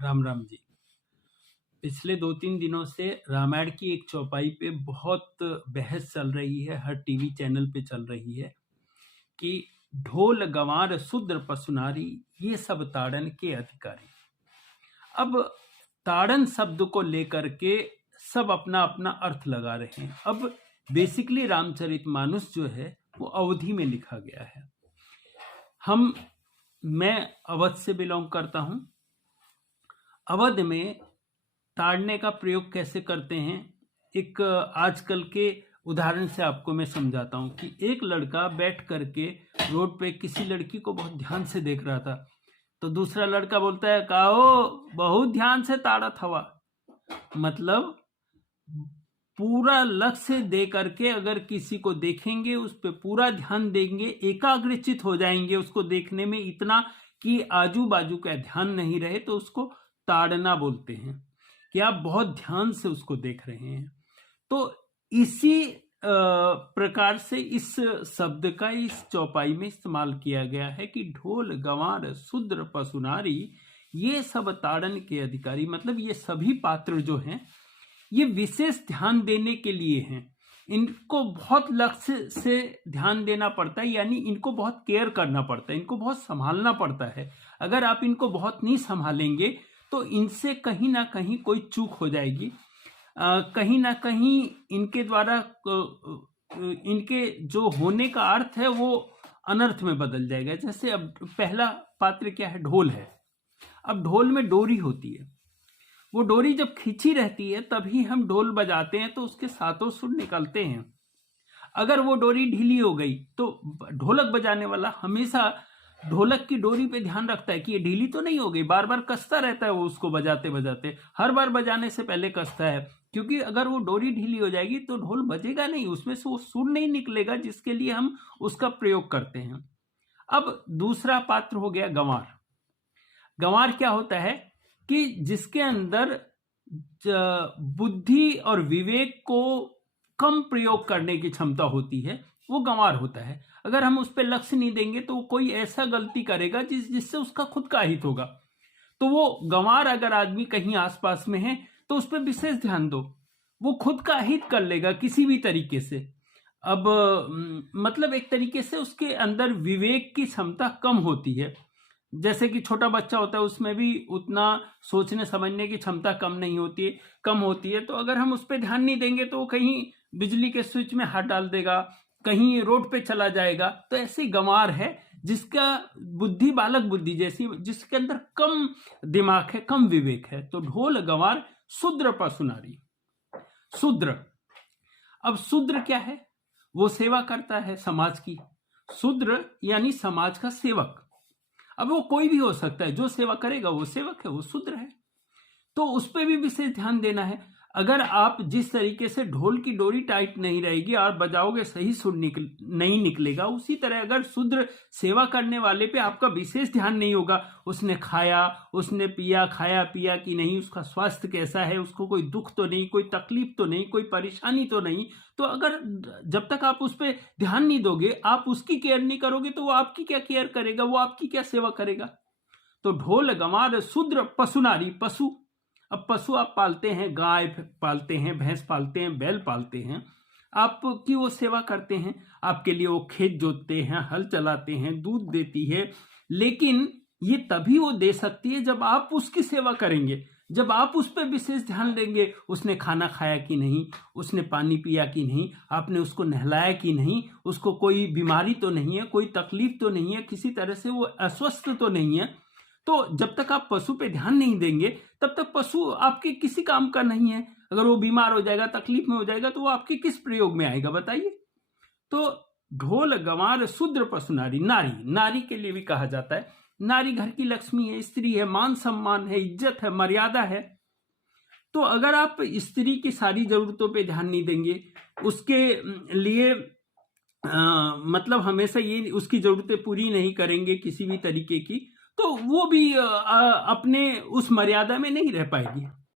राम राम जी। पिछले 2-3 दिनों से रामायण की एक चौपाई पे बहुत बहस चल रही है, हर टीवी चैनल पे चल रही है कि ढोल गंवार शूद्र पशुनारी ये सब ताड़न के अधिकारी। अब ताड़न शब्द को लेकर के सब अपना अपना अर्थ लगा रहे हैं। अब बेसिकली रामचरितमानस जो है वो अवधि में लिखा गया है। मैं अवध से बिलोंग करता हूं। अवध में ताड़ने का प्रयोग कैसे करते हैं, एक आजकल के उदाहरण से आपको मैं समझाता हूं कि एक लड़का बैठ करके रोड पे किसी लड़की को बहुत ध्यान से देख रहा था, तो दूसरा लड़का बोलता है, काहो बहुत ध्यान से ताड़त हवा। मतलब पूरा लक्ष्य दे करके अगर किसी को देखेंगे, उस पर पूरा ध्यान देंगे, एकाग्रचित हो जाएंगे उसको देखने में इतना कि आजू बाजू का ध्यान नहीं रहे, तो उसको ताड़ना बोलते हैं कि आप बहुत ध्यान से उसको देख रहे हैं। तो इसी प्रकार से इस शब्द का इस चौपाई में इस्तेमाल किया गया है कि ढोल गंवार शूद्र पशुनारी ये सब ताड़न के अधिकारी। मतलब ये सभी पात्र जो हैं ये विशेष ध्यान देने के लिए हैं, इनको बहुत लक्ष्य से ध्यान देना पड़ता है, यानी इनको बहुत केयर करना पड़ता है, इनको बहुत संभालना पड़ता है। अगर आप इनको बहुत नहीं संभालेंगे तो इनसे कहीं ना कहीं कोई चूक हो जाएगी, कहीं ना कहीं इनके द्वारा इनके जो होने का अर्थ है वो अनर्थ में बदल जाएगा। जैसे अब पहला पात्र क्या है, ढोल है। अब ढोल में डोरी होती है, वो डोरी जब खींची रहती है तभी हम ढोल बजाते हैं तो उसके सातों सुर निकलते हैं। अगर वो डोरी ढीली हो गई तो ढोलक बजाने वाला हमेशा ढोलक की डोरी पे ध्यान रखता है कि ये ढीली तो नहीं हो गई, बार बार कसता रहता है वो उसको बजाते बजाते, हर बार बजाने से पहले कसता है, क्योंकि अगर वो डोरी ढीली हो जाएगी तो ढोल बजेगा नहीं, उसमें से वो सुर नहीं निकलेगा जिसके लिए हम उसका प्रयोग करते हैं। अब दूसरा पात्र हो गया गंवार। गंवार क्या होता है कि जिसके अंदर बुद्धि और विवेक को कम प्रयोग करने की क्षमता होती है, वो गंवार होता है। अगर हम उस पर लक्ष्य नहीं देंगे तो कोई ऐसा गलती करेगा जिससे उसका खुद का हित होगा। तो वो गंवार अगर आदमी कहीं आसपास में है तो उस पर विशेष ध्यान दो, वो खुद का हित कर लेगा किसी भी तरीके से। अब मतलब एक तरीके से उसके अंदर विवेक की क्षमता कम होती है। जैसे कि छोटा बच्चा होता है, उसमें भी उतना सोचने समझने की क्षमता कम होती है। तो अगर हम उस पर ध्यान नहीं देंगे तो वो कहीं बिजली के स्विच में हाथ डाल देगा, कहीं रोड पे चला जाएगा। तो ऐसे गंवार है जिसका बुद्धि बालक बुद्धि जैसी, जिसके अंदर कम दिमाग है, कम विवेक है। तो ढोल गंवार शूद्र पशुनारी। शूद्र, अब शूद्र क्या है, वो सेवा करता है समाज की। शूद्र यानी समाज का सेवक। अब वो कोई भी हो सकता है, जो सेवा करेगा वो सेवक है, वो शूद्र है। तो उस पर भी विशेष ध्यान देना है। अगर आप जिस तरीके से ढोल की डोरी टाइट नहीं रहेगी और बजाओगे सही सुर नहीं निकलेगा, उसी तरह अगर शूद्र सेवा करने वाले पे आपका विशेष ध्यान नहीं होगा, उसने खाया, उसने पिया, खाया पिया कि नहीं, उसका स्वास्थ्य कैसा है, उसको कोई दुख तो नहीं, कोई तकलीफ तो नहीं, कोई परेशानी तो नहीं, तो अगर जब तक आप उस पर ध्यान नहीं दोगे, आप उसकी केयर नहीं करोगे, तो वो आपकी क्या केयर करेगा, वो आपकी क्या सेवा करेगा। तो ढोल गंवार शूद्र पशुनारी। पशु, अब पशु आप पालते हैं, गाय पालते हैं, भैंस पालते हैं, बैल पालते हैं, आपकी वो सेवा करते हैं, आपके लिए वो खेत जोतते हैं, हल चलाते हैं, दूध देती है। लेकिन ये तभी वो दे सकती है जब आप उसकी सेवा करेंगे, जब आप उस पर विशेष ध्यान देंगे। उसने खाना खाया कि नहीं, उसने पानी पिया कि नहीं, आपने उसको नहलाया कि नहीं, उसको कोई बीमारी तो नहीं है, कोई तकलीफ तो नहीं है, किसी तरह से वो अस्वस्थ तो नहीं है। तो जब तक आप पशु पे ध्यान नहीं देंगे तब तक पशु आपके किसी काम का नहीं है। अगर वो बीमार हो जाएगा, तकलीफ में हो जाएगा, तो वो आपके किस प्रयोग में आएगा, बताइए। तो ढोल गंवार शूद्र पशुनारी। नारी, नारी के लिए भी कहा जाता है, नारी घर की लक्ष्मी है, स्त्री है, मान सम्मान है, इज्जत है, मर्यादा है। तो अगर आप स्त्री की सारी जरूरतों पे ध्यान नहीं देंगे, उसके लिए मतलब हमेशा ये उसकी जरूरतें पूरी नहीं करेंगे किसी भी तरीके की, तो वो भी अपने उस मर्यादा में नहीं रह पाएगी।